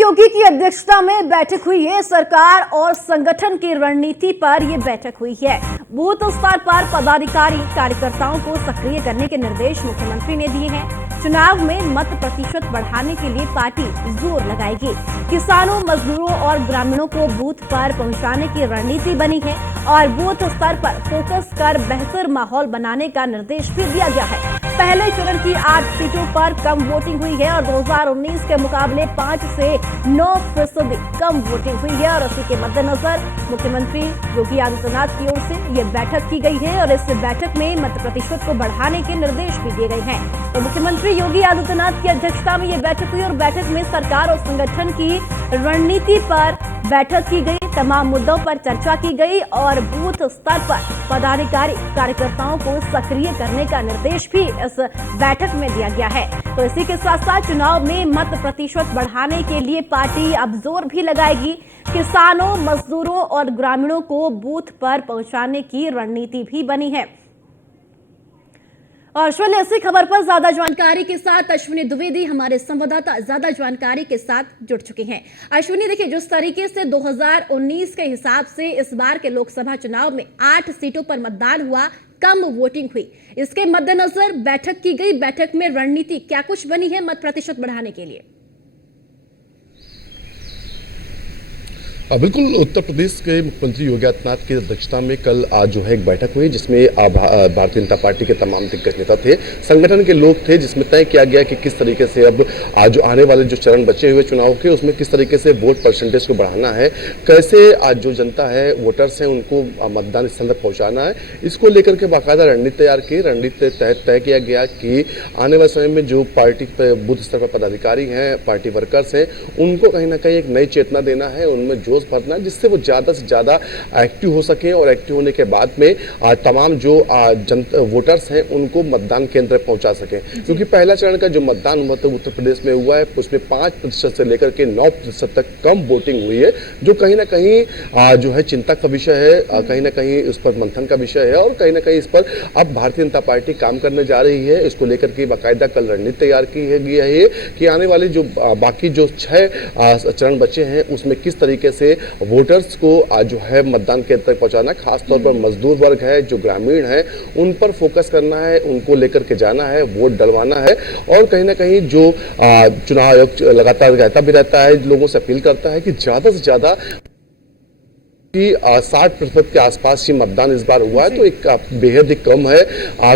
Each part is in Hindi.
योगी की अध्यक्षता में बैठक हुई है। सरकार और संगठन की रणनीति पर यह बैठक हुई है। बूथ स्तर पर पदाधिकारी कार्यकर्ताओं को सक्रिय करने के निर्देश मुख्यमंत्री ने दिए हैं। चुनाव में मत प्रतिशत बढ़ाने के लिए पार्टी जोर लगाएगी। किसानों, मजदूरों और ग्रामीणों को बूथ पर पहुंचाने की रणनीति बनी है और बूथ स्तर पर फोकस कर बेहतर माहौल बनाने का निर्देश भी दिया गया है। पहले चरण की 8 सीटों पर कम वोटिंग हुई है और 2019 के मुकाबले 5 से 9% कम वोटिंग हुई है और इसी के मद्देनजर मुख्यमंत्री योगी आदित्यनाथ की ओर से यह बैठक की गई है और इस बैठक में मत प्रतिशत को बढ़ाने के निर्देश भी दिए गए हैं। तो मुख्यमंत्री योगी आदित्यनाथ की अध्यक्षता में यह बैठक हुई और बैठक में सरकार और संगठन की रणनीति पर बैठक की गई। तमाम मुद्दों पर चर्चा की गई और बूथ स्तर पर पदाधिकारी कार्यकर्ताओं को सक्रिय करने का निर्देश भी इस बैठक में दिया गया है। तो इसी के साथ साथ चुनाव में मत प्रतिशत बढ़ाने के लिए पार्टी अब जोर भी लगाएगी। किसानों, मजदूरों और ग्रामीणों को बूथ पर पहुंचाने की रणनीति भी बनी है। और अश्विनी, ऐसी खबर पर ज्यादा जानकारी के साथ अश्विनी द्विवेदी हमारे संवाददाता ज्यादा जानकारी के साथ जुड़ चुके हैं। अश्विनी, देखिए, जिस तरीके से 2019 के हिसाब से इस बार के लोकसभा चुनाव में 8 सीटों पर मतदान हुआ, कम वोटिंग हुई, इसके मद्देनजर बैठक की गई। बैठक में रणनीति क्या कुछ बनी है मत प्रतिशत बढ़ाने के लिए? बिल्कुल, उत्तर प्रदेश के मुख्यमंत्री योगी आदित्यनाथ की अध्यक्षता में कल आज जो है एक बैठक हुई जिसमें भारतीय जनता पार्टी के तमाम दिग्गज नेता थे, संगठन के लोग थे, जिसमें तय किया गया कि किस तरीके से अब आज जो आने वाले जो चरण बचे हुए चुनाव के उसमें किस तरीके से वोट परसेंटेज को बढ़ाना है, कैसे आज जो जनता है, वोटर्स हैं, उनको मतदान स्थल तक पहुँचाना है। इसको लेकर के बाकायदा रणनीति तैयार की। रणनीति के तहत तय किया गया कि आने वाले समय में जो पार्टी बूथ स्तर पर पदाधिकारी हैं, पार्टी वर्कर्स हैं, उनको कहीं ना कहीं एक नई चेतना देना है, उनमें जोश भरना, जिससे वो ज़्यादा से ज़्यादा एक्टिव हो सकें और एक्टिव होने के बाद में तमाम जो वोटर्स हैं उनको मतदान केंद्र पर पहुंचा सकें। क्योंकि पहला चरण का जो मतदान हुआ तो उत्तर प्रदेश में हुआ है, उसमें 5% से लेकर के 9% तक कम वोटिंग हुई है, जो कहीं ना कहीं जो है चिंता का विषय है, कहीं ना कहीं उस पर मंथन का विषय है और कहीं ना कहीं इस पर अब भारतीय जनता पार्टी काम करने जा रही है। इसको लेकर के बाकायदा कल रणनीति तैयार की गई है कि आने वाले जो बाकी जो 6 चरण बचे हैं उसमें किस तरीके से वोटर्स को आज जो है मतदान केंद्र तक पहुंचाना, खासतौर पर मजदूर वर्ग है, जो ग्रामीण है, उन पर फोकस करना है, उनको लेकर के जाना है, वोट डलवाना है। और कहीं ना कहीं जो चुनाव आयोग लगातार कहता भी रहता है, लोगों से अपील करता है कि ज़्यादा से ज़्यादा कि 60% के आसपास ही मतदान इस बार हुआ है, तो एक बेहद ही कम है।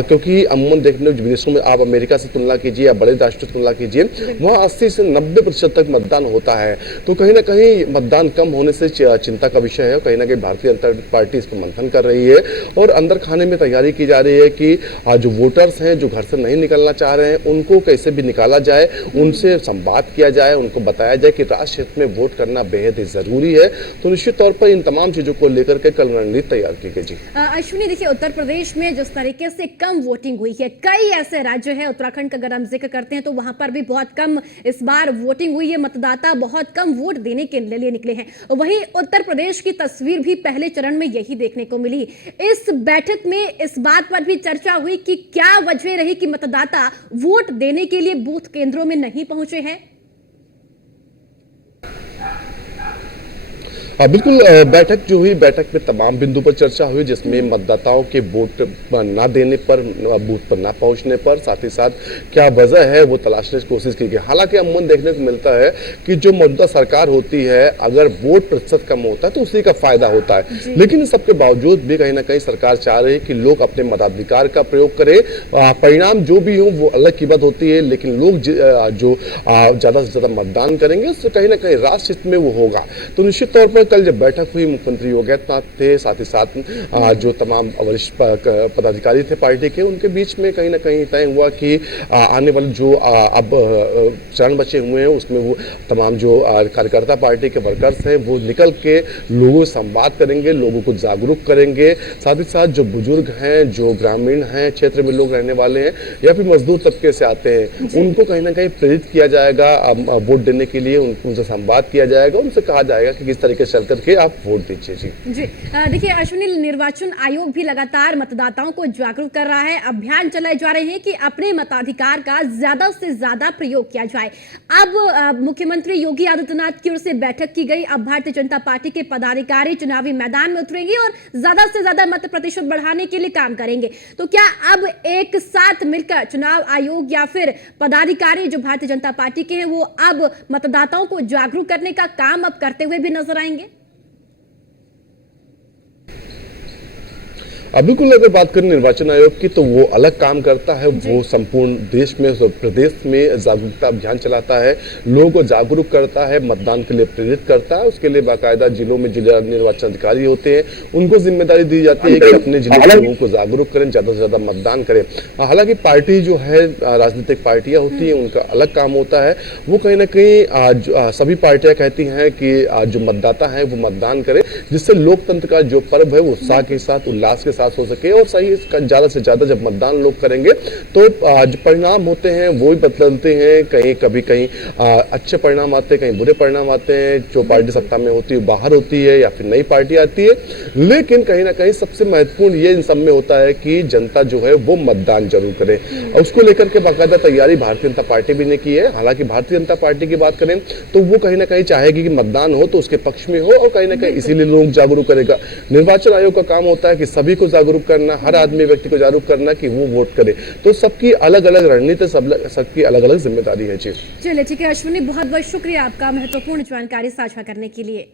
क्योंकि अमूमन देखने विदेशों में आप अमेरिका से तुलना कीजिए या बड़े राष्ट्रों से तुलना कीजिए, वहाँ 80 से 90% तक मतदान होता है। तो कहीं ना कहीं मतदान कम होने से चिंता का विषय है। कहीं ना कहीं भारतीय जनता पार्टी इस पर मंथन कर रही है और अंदर खाने में तैयारी की जा रही है कि जो वोटर्स हैं, जो घर से नहीं निकलना चाह रहे हैं, उनको कैसे भी निकाला जाए, उनसे संवाद किया जाए, उनको बताया जाए कि राष्ट्र हित में वोट करना बेहद ही जरूरी है। तो निश्चित तौर पर इन तमाम चीजों को लेकर के कल रणनीति तैयार की गई। जी अश्विनी, देखिए, उत्तर प्रदेश में जिस तरीके से कम वोटिंग हुई है, कई ऐसे राज्य हैं, उत्तराखंड का अगर हम जिक्र करते हैं तो वहां पर भी बहुत कम इस बार वोटिंग हुई है, मतदाता बहुत कम वोट देने के लिए निकले हैं। वहीं उत्तर प्रदेश की तस्वीर भी पहले चरण में यही देखने को मिली। इस बैठक में इस बात पर भी चर्चा हुई कि क्या वजह रही कि मतदाता वोट देने के लिए बूथ केंद्रों में नहीं पहुंचे हैं। बिल्कुल, बैठक जो हुई, बैठक में तमाम बिंदु पर चर्चा हुई, जिसमें मतदाताओं के वोट ना देने पर, बूथ पर ना पहुंचने पर, साथ ही साथ क्या वजह है वो तलाशने की कोशिश की गई। हालांकि अमूमन देखने को मिलता है कि जो मौजूदा सरकार होती है, अगर वोट प्रतिशत कम होता है तो उसी का फायदा होता है, लेकिन इन सबके बावजूद भी कहीं ना कहीं सरकार चाह रही है कि लोग अपने मताधिकार का प्रयोग करें। परिणाम जो भी हो वो अलग की बात होती है, लेकिन लोग जो ज़्यादा से ज़्यादा मतदान करेंगे उससे कहीं ना कहीं राष्ट्र हित में वो होगा। तो निश्चित तौर पर कल जब बैठक हुई, मुख्यमंत्री योगी आदित्यनाथ थे, साथ ही साथ जो तमाम वरिष्ठ पदाधिकारी थे पार्टी के, उनके बीच में कहीं ना कहीं तय हुआ कि आने वाले जो अब चरण बचे हुए हैं उसमें वो तमाम जो कार्यकर्ता पार्टी के वर्कर्स हैं वो निकल के लोगों से संवाद करेंगे, लोगों को जागरूक करेंगे। साथ ही साथ जो बुजुर्ग हैं, जो ग्रामीण हैं, क्षेत्र में लोग रहने वाले हैं या फिर मजदूर तबके से आते हैं, उनको कहीं ना कहीं प्रेरित किया जाएगा वोट देने के लिए, उनसे संवाद किया जाएगा, उनसे कहा जाएगा कि किस तरीके से चल करके आप वोट दीजिए। जी देखिए अश्विनी, निर्वाचन आयोग भी लगातार मतदाताओं को जागरूक कर रहा है, अभियान चलाए जा रहे हैं कि अपने मताधिकार का ज्यादा से ज्यादा प्रयोग किया जाए। अब मुख्यमंत्री योगी आदित्यनाथ की ओर से बैठक की गई, अब भारतीय जनता पार्टी के पदाधिकारी चुनावी मैदान में उतरेंगे और ज्यादा से ज्यादा मत प्रतिशत बढ़ाने के लिए काम करेंगे। तो क्या अब एक साथ मिलकर चुनाव आयोग या फिर पदाधिकारी जो भारतीय जनता पार्टी के हैं वो अब मतदाताओं को जागरूक करने का काम अब करते हुए भी नजर आएंगे? बिल्कुल, अगर बात करें निर्वाचन आयोग की तो वो अलग काम करता है। वो संपूर्ण देश में, प्रदेश में जागरूकता अभियान चलाता है, लोगों को जागरूक करता है, मतदान के लिए प्रेरित करता है। उसके लिए बाकायदा जिलों में जिला निर्वाचन अधिकारी होते हैं, उनको जिम्मेदारी दी जाती है कि अपने जिले के लोगों को जागरूक करें, ज्यादा से ज्यादा मतदान करें। हालांकि पार्टी जो है, राजनीतिक पार्टियां होती हैं, उनका अलग काम होता है। वो कहीं ना कहीं सभी पार्टियां कहती हैं कि जो मतदाता है वो मतदान करे, जिससे लोकतंत्र का जो पर्व है वो उत्साह के साथ, उल्लास के साथ हो सके। और सही ज्यादा से ज्यादा जब मतदान लोग करेंगे तो जो परिणाम होते हैं वो भी बदलते हैं। कहीं कभी कहीं अच्छे परिणाम आते हैं, कहीं बुरे परिणाम आते हैं। जो पार्टी सत्ता में होती है बाहर होती है या फिर नई पार्टी आती है। लेकिन कहीं ना कहीं सबसे महत्वपूर्ण ये इन सब में होता है कि जनता जो है वो मतदान जरूर करे, और उसको लेकर के बाकायदा तैयारी भारतीय जनता पार्टी भी ने की है। हालांकि भारतीय जनता पार्टी की बात करें तो वो कहीं ना कहीं चाहेगी कि मतदान हो तो उसके पक्ष में हो, और कहीं ना कहीं इसीलिए लोग जागरूक करेगा। निर्वाचन आयोग का काम होता है कि सभी को जागरूक करना, हर आदमी व्यक्ति को जागरूक करना कि वो वोट करे। तो सबकी अलग अलग रणनीति, सबकी अलग अलग जिम्मेदारी है। जी चलिए ठीक है अश्विनी, बहुत बहुत शुक्रिया आपका महत्वपूर्ण जानकारी साझा करने के लिए।